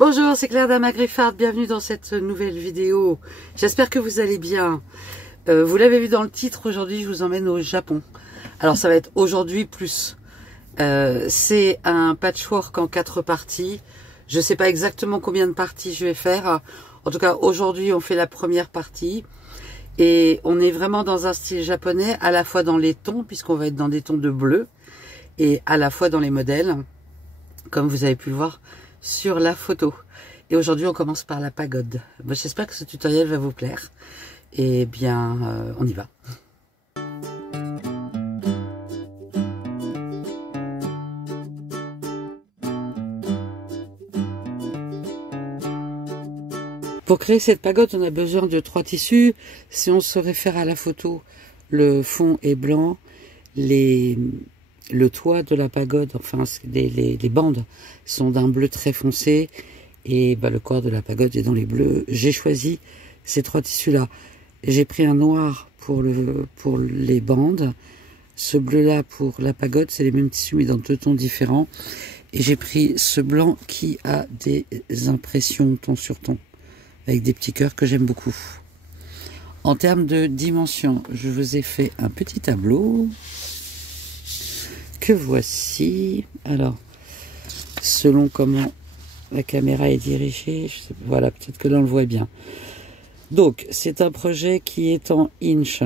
Bonjour, c'est Claire d'Ama-Griffard, bienvenue dans cette nouvelle vidéo. J'espère que vous allez bien. Vous l'avez vu dans le titre, aujourd'hui je vous emmène au Japon. Alors ça va être aujourd'hui plus. C'est un patchwork en 4 parties. Je ne sais pas exactement combien de parties je vais faire. En tout cas, aujourd'hui on fait la première partie. Et on est vraiment dans un style japonais, à la fois dans les tons, puisqu'on va être dans des tons de bleu, et à la fois dans les modèles, comme vous avez pu le voir sur la photo. Et aujourd'hui on commence par la pagode. J'espère que ce tutoriel va vous plaire. Et bien on y va. Pour créer cette pagode, on a besoin de 3 tissus. Si on se réfère à la photo, le fond est blanc, le toit de la pagode, enfin les bandes sont d'un bleu très foncé, et le corps de la pagode est dans les bleus. J'ai choisi ces 3 tissus là. J'ai pris un noir pour les bandes, ce bleu là pour la pagode, c'est les mêmes tissus mais dans 2 tons différents, et j'ai pris ce blanc qui a des impressions ton sur ton avec des petits cœurs que j'aime beaucoup. En termes de dimension, je vous ai fait un petit tableau que voici. Alors, selon comment la caméra est dirigée, voilà, peut-être que là on le voit bien. Donc, c'est un projet qui est en inch.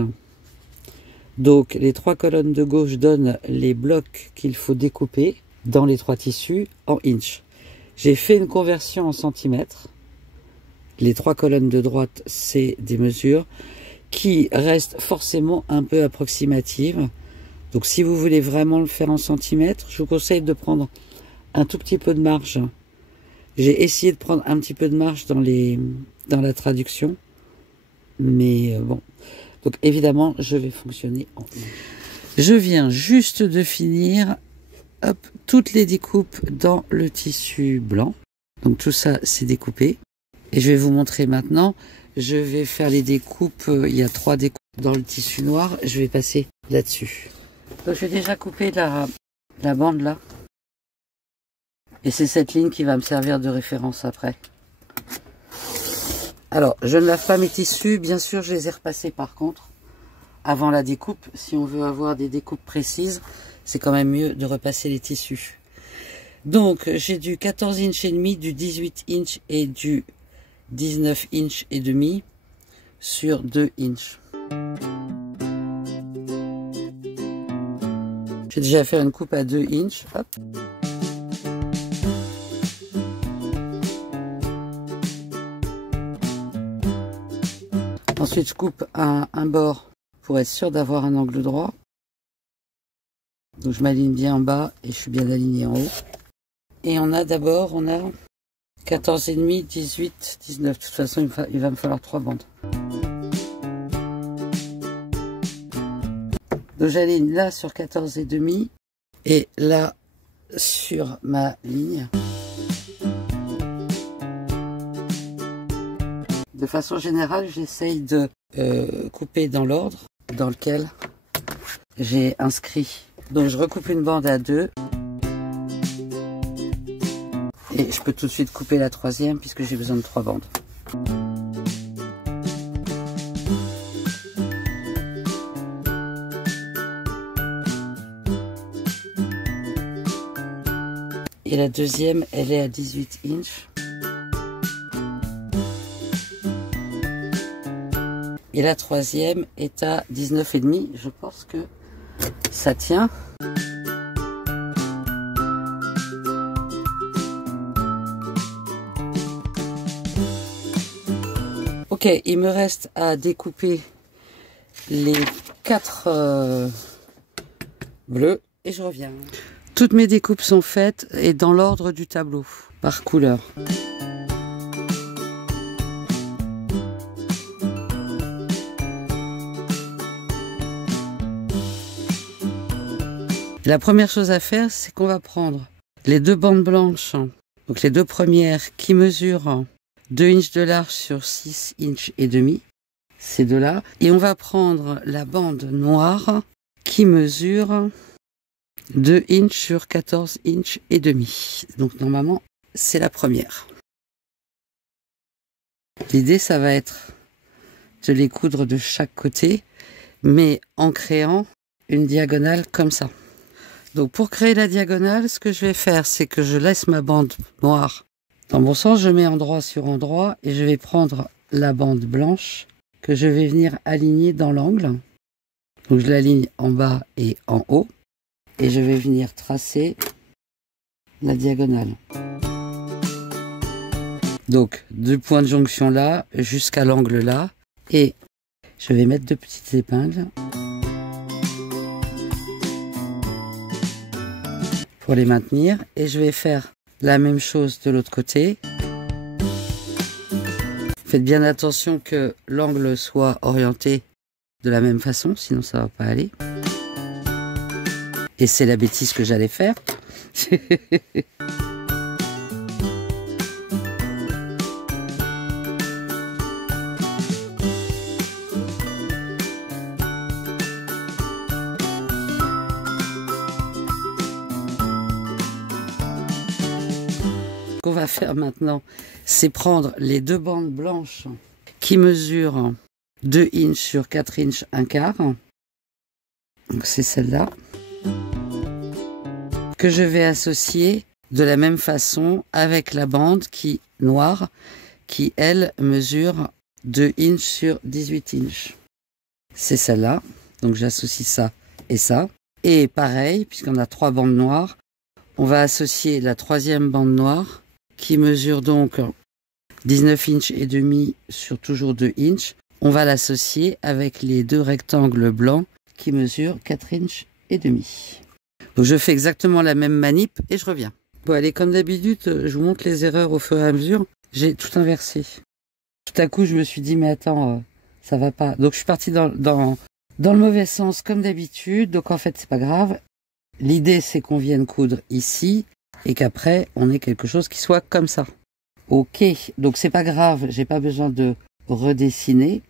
Donc, les 3 colonnes de gauche donnent les blocs qu'il faut découper dans les 3 tissus en inch. J'ai fait une conversion en centimètres. Les 3 colonnes de droite, c'est des mesures qui restent forcément un peu approximatives. Donc si vous voulez vraiment le faire en centimètres, je vous conseille de prendre un tout petit peu de marge. J'ai essayé de prendre un petit peu de marge dans la traduction. Mais bon. Donc évidemment, je vais fonctionner en inch. Je viens juste de finir toutes les découpes dans le tissu blanc. Donc tout ça, c'est découpé. Et je vais vous montrer maintenant, je vais faire les découpes, il y a 3 découpes dans le tissu noir, je vais passer là-dessus. Donc j'ai déjà coupé la bande là. Et c'est cette ligne qui va me servir de référence après. Alors, je ne lave pas mes tissus, bien sûr je les ai repassés par contre, avant la découpe. Si on veut avoir des découpes précises, c'est quand même mieux de repasser les tissus. Donc j'ai du 14 inch et demi, du 18 inch et du 19 inch et demi sur 2 inch. J'ai déjà fait une coupe à 2 inch. Hop. Ensuite, je coupe un bord pour être sûr d'avoir un angle droit. Donc, je m'aligne bien en bas et je suis bien aligné en haut. Et on a 14,5, 18, 19. De toute façon, il va me falloir 3 bandes. Donc j'aligne là sur 14,5 et là sur ma ligne. De façon générale, j'essaye de couper dans l'ordre dans lequel j'ai inscrit. Donc je recoupe une bande à 2. Et je peux tout de suite couper la 3e puisque j'ai besoin de 3 bandes. Et la 2e, elle est à 18 inch. Et la 3e est à 19,5. Je pense que ça tient. Ok, il me reste à découper les 4 bleus et je reviens. Toutes mes découpes sont faites et dans l'ordre du tableau, par couleur. La première chose à faire, c'est qu'on va prendre les 2 bandes blanches, donc les 2 premières qui mesurent 2 inches de large sur 6 inch et demi, ces 2 là, et on va prendre la bande noire qui mesure 2 inch sur 14 inch et demi. Donc normalement c'est la première. L'idée, ça va être de les coudre de chaque côté, mais en créant une diagonale comme ça. Donc pour créer la diagonale, ce que je vais faire, c'est que je laisse ma bande noire dans mon sens, je mets endroit sur endroit et je vais prendre la bande blanche que je vais venir aligner dans l'angle. Donc je l'aligne en bas et en haut et je vais venir tracer la diagonale. Donc du point de jonction là jusqu'à l'angle là et je vais mettre 2 petites épingles pour les maintenir et je vais faire la même chose de l'autre côté. Faites bien attention que l'angle soit orienté de la même façon, sinon ça va pas aller. Et c'est la bêtise que j'allais faire. Ce qu'on va faire maintenant, c'est prendre les 2 bandes blanches qui mesurent 2 inches sur 4 inches 1/4. Donc c'est celle-là que je vais associer de la même façon avec la bande noire qui elle mesure 2 inches sur 18 inches. C'est celle-là. Donc j'associe ça et ça. Et pareil, puisqu'on a 3 bandes noires, on va associer la 3e bande noire qui mesure donc 19 inches et demi sur toujours 2 inches. On va l'associer avec les 2 rectangles blancs qui mesurent 4 inches et demi. Donc je fais exactement la même manip et je reviens. Bon allez, comme d'habitude, je vous montre les erreurs au fur et à mesure. J'ai tout inversé. Tout à coup, je me suis dit, mais attends, ça va pas. Donc je suis parti dans le mauvais sens comme d'habitude. Donc en fait, c'est pas grave. L'idée, c'est qu'on vienne coudre ici et qu'après, on ait quelque chose qui soit comme ça. Ok, donc c'est pas grave, j'ai pas besoin de redessiner.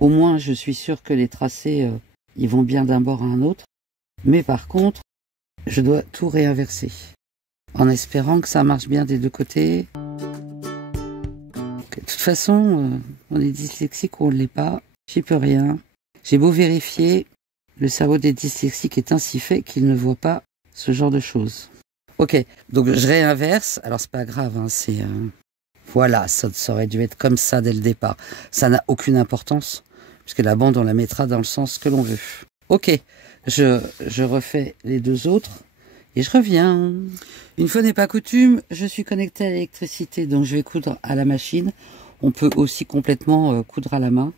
Au moins, je suis sûr que les tracés, ils vont bien d'un bord à un autre. Mais par contre, je dois tout réinverser. En espérant que ça marche bien des 2 côtés. De toute façon, on est dyslexique ou on ne l'est pas. J'y peux rien. J'ai beau vérifier, le cerveau des dyslexiques est ainsi fait qu'il ne voit pas ce genre de choses. Ok, donc je réinverse. Alors c'est pas grave, hein, voilà, ça aurait dû être comme ça dès le départ. Ça n'a aucune importance, puisque la bande, on la mettra dans le sens que l'on veut. Ok, je refais les 2 autres et je reviens. Une fois n'est pas coutume, je suis connectée à l'électricité, donc je vais coudre à la machine. On peut aussi complètement coudre à la main.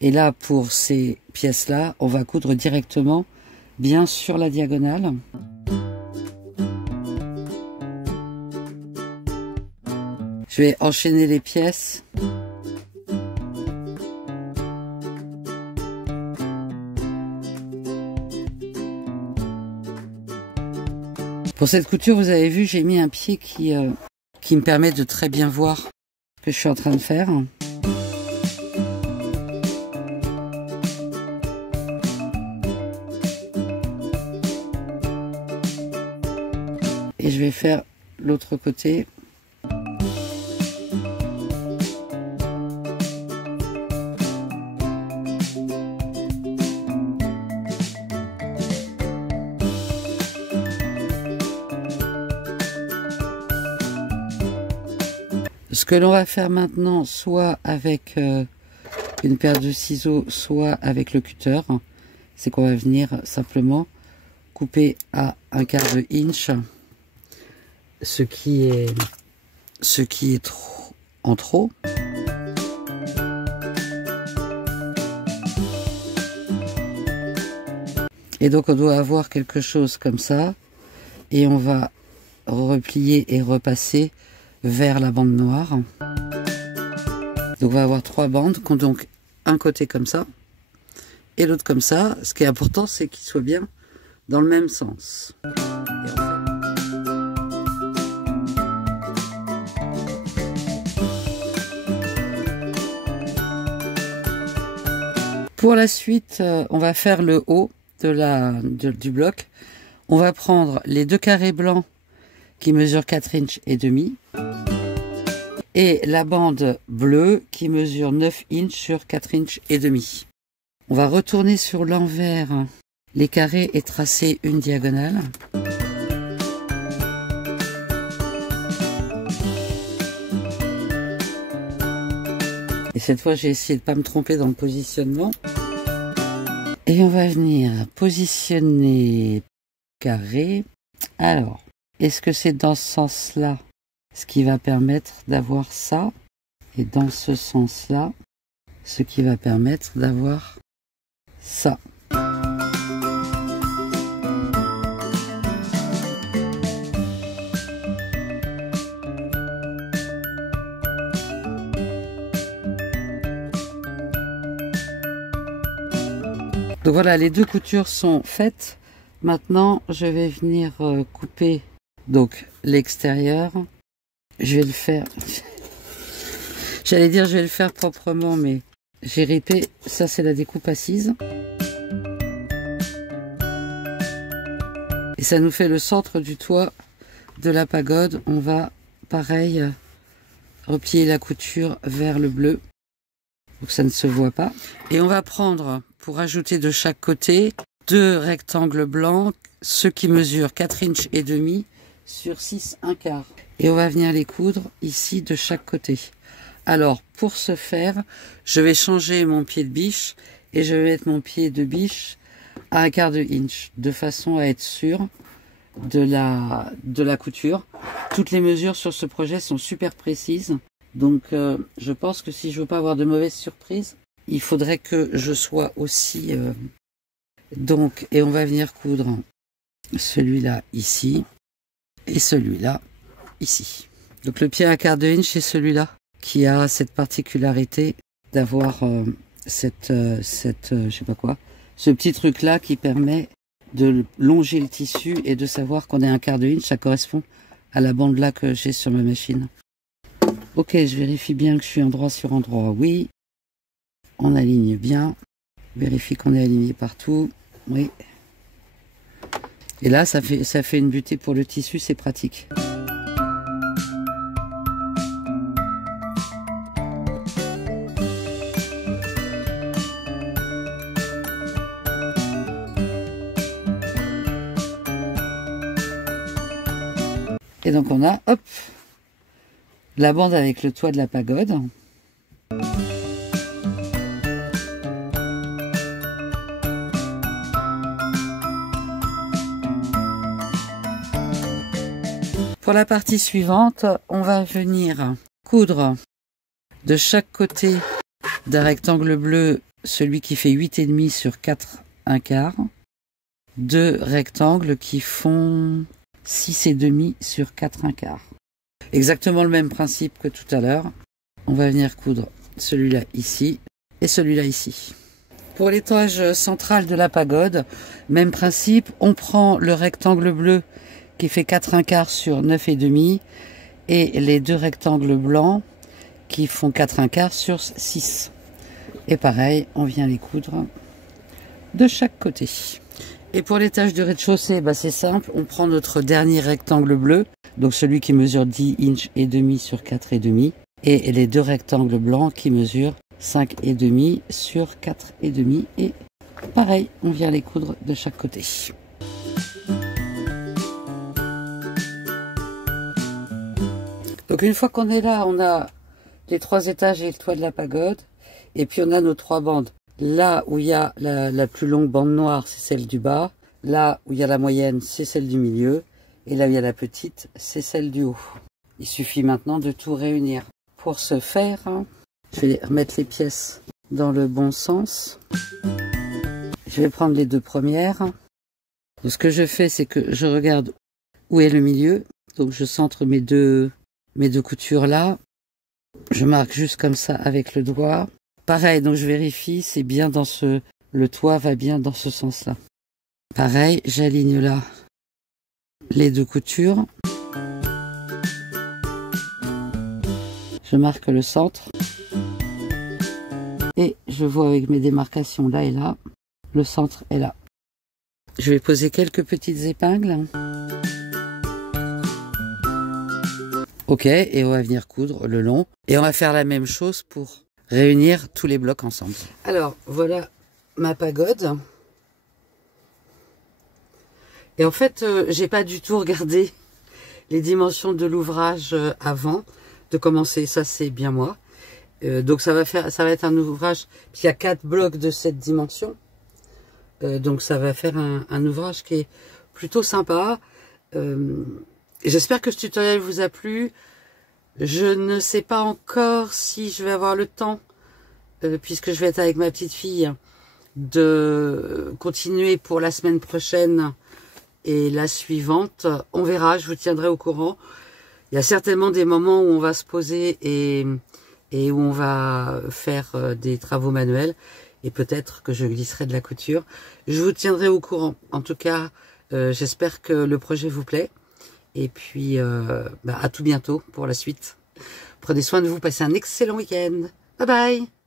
Et là, pour ces pièces-là, on va coudre directement bien sur la diagonale. Je vais enchaîner les pièces. Pour cette couture, vous avez vu, j'ai mis un pied qui me permet de très bien voir ce que je suis en train de faire. Et je vais faire l'autre côté. Ce que l'on va faire maintenant, soit avec une paire de ciseaux, soit avec le cutter, c'est qu'on va venir simplement couper à 1/4 de inch ce qui est trop en trop. Et donc on doit avoir quelque chose comme ça et on va replier et repasser vers la bande noire. Donc on va avoir 3 bandes qui ont donc un côté comme ça et l'autre comme ça. Ce qui est important, c'est qu'ils soient bien dans le même sens. Pour la suite, on va faire le haut du bloc. On va prendre les 2 carrés blancs qui mesurent 4 inches et demi. Et la bande bleue qui mesure 9 inches sur 4 inches et demi. On va retourner sur l'envers les carrés et tracer une diagonale. Et cette fois, j'ai essayé de ne pas me tromper dans le positionnement. Et on va venir positionner carré. Alors, est-ce que c'est dans ce sens-là, ce qui va permettre d'avoir ça? Et dans ce sens-là, ce qui va permettre d'avoir ça. Donc voilà, les deux coutures sont faites. Maintenant, je vais venir couper donc l'extérieur. Je vais le faire. J'allais dire je vais le faire proprement, mais j'ai ripé. Ça, c'est la découpe assise. Et ça nous fait le centre du toit de la pagode. On va, pareil, replier la couture vers le bleu. Donc ça ne se voit pas. Et on va prendre, pour ajouter de chaque côté, 2 rectangles blancs, ceux qui mesurent 4 inches et demi sur 6 1/4. Et on va venir les coudre ici de chaque côté. Alors, pour ce faire, je vais changer mon pied de biche et je vais mettre mon pied de biche à 1/4 inch, de façon à être sûr de la couture. Toutes les mesures sur ce projet sont super précises. Donc, je pense que si je veux pas avoir de mauvaises surprises, il faudrait que je sois aussi... Donc, et on va venir coudre celui-là ici et celui-là ici. Donc, le pied à 1/4 inch, c'est celui-là qui a cette particularité d'avoir je sais pas quoi, ce petit truc-là qui permet de longer le tissu et de savoir qu'on est à 1/4 inch. Ça correspond à la bande là que j'ai sur ma machine. Ok, je vérifie bien que je suis endroit sur endroit. Oui, on aligne bien. Vérifie qu'on est aligné partout. Oui. Et là, ça fait une butée pour le tissu, c'est pratique. Et donc on a, hop, la bande avec le toit de la pagode. Pour la partie suivante, on va venir coudre de chaque côté d'un rectangle bleu, celui qui fait 8,5 sur 4 1/4, 2 rectangles qui font 6,5 sur 4 1/4. Exactement le même principe que tout à l'heure. On va venir coudre celui-là ici et celui-là ici. Pour l'étage central de la pagode, même principe, on prend le rectangle bleu qui fait 4 1/4 sur 9,5 et les 2 rectangles blancs qui font 4 1/4 sur 6. Et pareil, on vient les coudre de chaque côté. Et pour l'étage du rez-de-chaussée, c'est simple, on prend notre dernier rectangle bleu, donc celui qui mesure 10 inches et demi sur 4,5 et les 2 rectangles blancs qui mesurent 5,5 sur 4,5 et pareil, on vient les coudre de chaque côté. Donc une fois qu'on est là, on a les 3 étages et le toit de la pagode. Et puis on a nos 3 bandes. Là où il y a la plus longue bande noire, c'est celle du bas. Là où il y a la moyenne, c'est celle du milieu. Et là où il y a la petite, c'est celle du haut. Il suffit maintenant de tout réunir. Pour ce faire, je vais remettre les pièces dans le bon sens. Je vais prendre les 2 premières. Donc, ce que je fais, c'est que je regarde où est le milieu. Donc je centre mes deux coutures là. Je marque juste comme ça avec le doigt. Pareil, donc je vérifie, c'est bien dans le toit va bien dans ce sens-là. Pareil, j'aligne là les 2 coutures. Je marque le centre. Et je vois avec mes démarcations là et là, le centre est là. Je vais poser quelques petites épingles. Ok, et on va venir coudre le long. Et on va faire la même chose pour réunir tous les blocs ensemble. Alors, voilà ma pagode. Et en fait, j'ai pas du tout regardé les dimensions de l'ouvrage avant de commencer. Ça, c'est bien moi. Donc ça va être un ouvrage. Il y a 4 blocs de cette dimension. Donc ça va faire un ouvrage qui est plutôt sympa. J'espère que ce tutoriel vous a plu. Je ne sais pas encore si je vais avoir le temps, puisque je vais être avec ma petite fille, de continuer pour la semaine prochaine et la suivante. On verra, je vous tiendrai au courant. Il y a certainement des moments où on va se poser et où on va faire des travaux manuels. Et peut-être que je glisserai de la couture. Je vous tiendrai au courant. En tout cas, j'espère que le projet vous plaît. Et puis, à tout bientôt pour la suite. Prenez soin de vous, passez un excellent week-end. Bye bye!